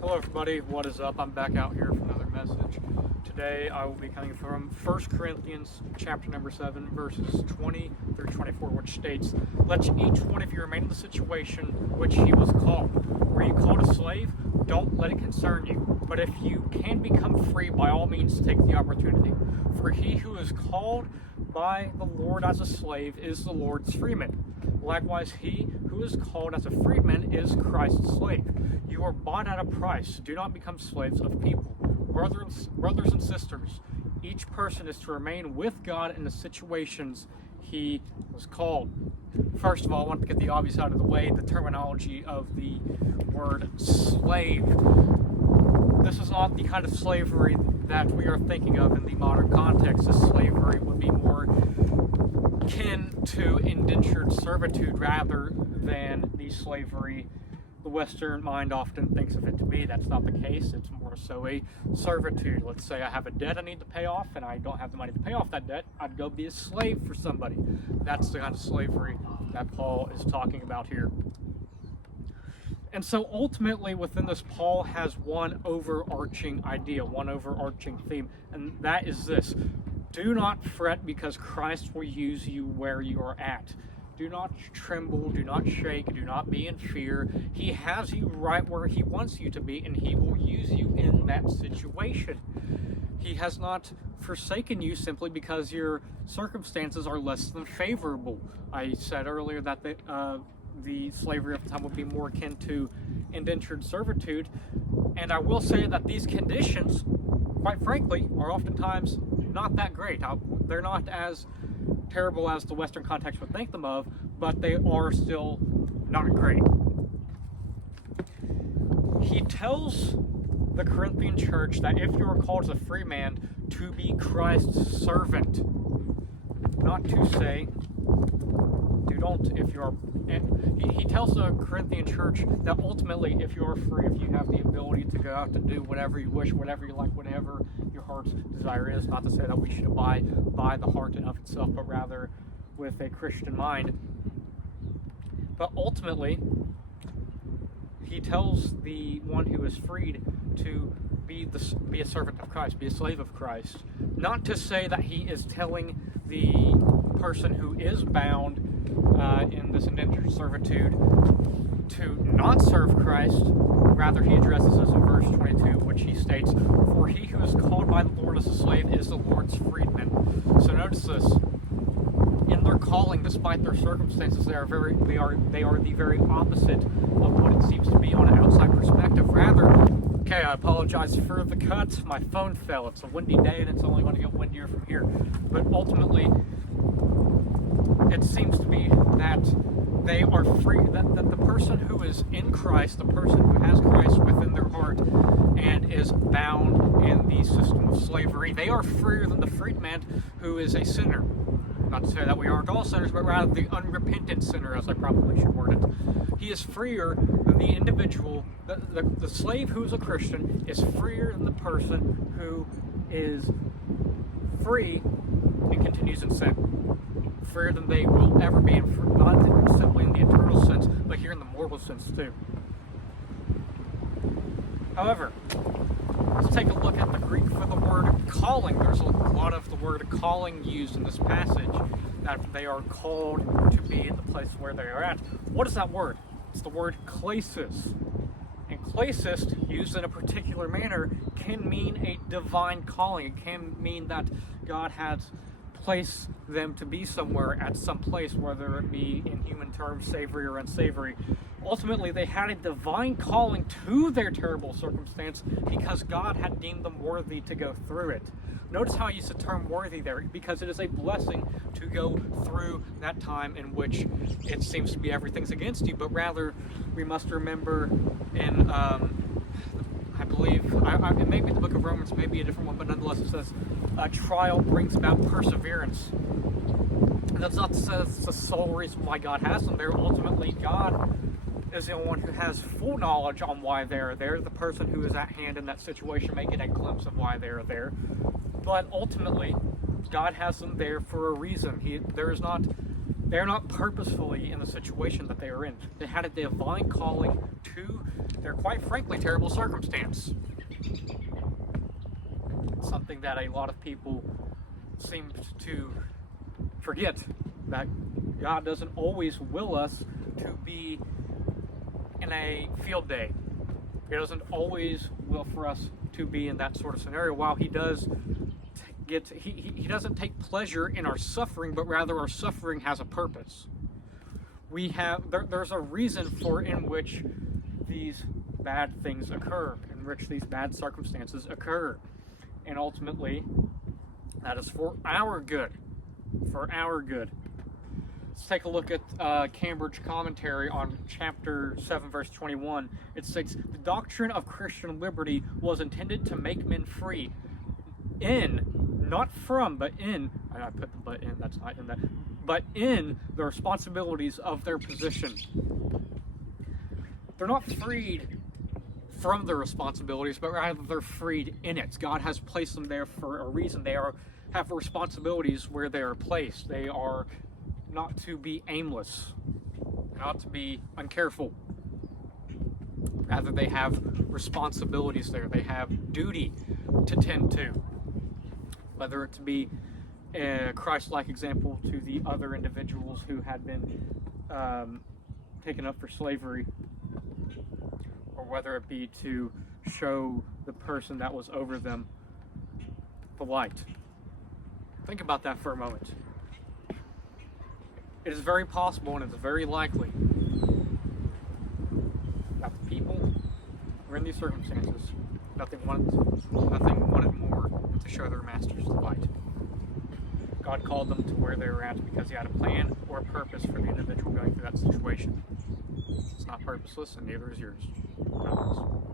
Hello everybody, what is up? I'm back out here for another message. Today I will be coming from 1 Corinthians chapter number 7 verses 20 through 24, which states, "Let each one of you remain in the situation which he was called. Were you called a slave? Don't let it concern you. But if you can become free, by all means take the opportunity. For he who is called by the Lord as a slave is the Lord's freeman. Likewise, he who is called as a freedman is Christ's slave. You are bought at a price. Do not become slaves of people. Brothers and sisters, each person is to remain with God in the situations he was called." First of all, I want to get the obvious out of the way, the terminology of the word slave. This is not the kind of slavery that we are thinking of in the modern context. This slavery would be more akin to indentured servitude rather than the slavery the Western mind often thinks of it to be. That's not the case. It's more so a servitude. Let's say I have a debt I need to pay off and I don't have the money to pay off that debt. I'd go be a slave for somebody. That's the kind of slavery that Paul is talking about here. And so ultimately within this, Paul has one overarching idea, one overarching theme, and that is this: do not fret because Christ will use you where you are at. Do not tremble, do not shake, do not be in fear. He has you right where he wants you to be, and he will use you in that situation. He has not forsaken you simply because your circumstances are less than favorable. I said earlier that the slavery of the time would be more akin to indentured servitude, and I will say that these conditions, quite frankly, are oftentimes not that great. They're not as terrible as the Western context would think them of, but they are still not great. He tells the Corinthian church that if you are called as a free man, to be Christ's servant, not to say, he tells the Corinthian church that ultimately, if you are free, if you have the ability to go out and do whatever you wish, whatever you like, whatever your heart's desire is, not to say that we should abide by the heart of itself, but rather with a Christian mind. But ultimately, he tells the one who is freed to be a servant of Christ, be a slave of Christ. Not to say that he is telling the person who is bound in this indentured servitude to not serve Christ. Rather, he addresses this in verse 22, which he states, "For he who is called by the Lord as a slave is the Lord's freedman." So notice this: in their calling, despite their circumstances, they are the very opposite of what it seems to be on an outside perspective. Rather, okay, I apologize for the cut. My phone fell. It's a windy day, and it's only going to get windier from here. But ultimately, it seems to be that they are free, that the person who is in Christ, the person who has Christ within their heart and is bound in the system of slavery, they are freer than the freedman who is a sinner. Not to say that we aren't all sinners, but rather the unrepentant sinner, as I probably should word it. He is freer than the individual. The slave who is a Christian is freer than the person who is free and continues in sin. Freer than they will ever be, not simply in the eternal sense, but here in the mortal sense too. However, let's take a look at the Greek for the word calling. There's a lot of the word calling used in this passage, that they are called to be in the place where they are at. What is that word? It's the word klesis. And klesis, used in a particular manner, can mean a divine calling. It can mean that God has place them to be somewhere at some place, whether it be in human terms savory or unsavory. Ultimately, they had a divine calling to their terrible circumstance because God had deemed them worthy to go through it. Notice how I use the term worthy there, because it is a blessing to go through that time in which it seems to be everything's against you, but rather we must remember in I believe, it may be the book of Romans, maybe a different one, but nonetheless it says, trial brings about perseverance. And that's not to say that's the sole reason why God has them there. Ultimately, God is the one who has full knowledge on why they're there. The person who is at hand in that situation may get a glimpse of why they're there. But ultimately, God has them there for a reason. There is not They are not purposefully in the situation that they are in. They had a divine calling to their, quite frankly, terrible circumstance. Something that a lot of people seem to forget, that God doesn't always will us to be in a field day. He doesn't always will for us to be in that sort of scenario. While he does he doesn't take pleasure in our suffering, but rather our suffering has a purpose. There's a reason for in which these bad things occur, in which these bad circumstances occur. And ultimately, that is for our good. For our good. Let's take a look at Cambridge commentary on chapter 7, verse 21. It states, "The doctrine of Christian liberty was intended to make men free not from, but in," I put the but in, that's not in that, "but in the responsibilities of their position." They're not freed from their responsibilities, but rather they're freed in it. God has placed them there for a reason. They have responsibilities where they are placed. They are not to be aimless, not to be uncareful. Rather, they have responsibilities there. They have duty to tend to. Whether it to be a Christ-like example to the other individuals who had been taken up for slavery, or whether it be to show the person that was over them the light. Think about that for a moment. It is very possible, and it's very likely, that the people who are in these circumstances, nothing wanted more than to show their masters the light. God called them to where they were at because he had a plan or a purpose for the individual going through that situation. It's not purposeless, and neither is yours. God bless.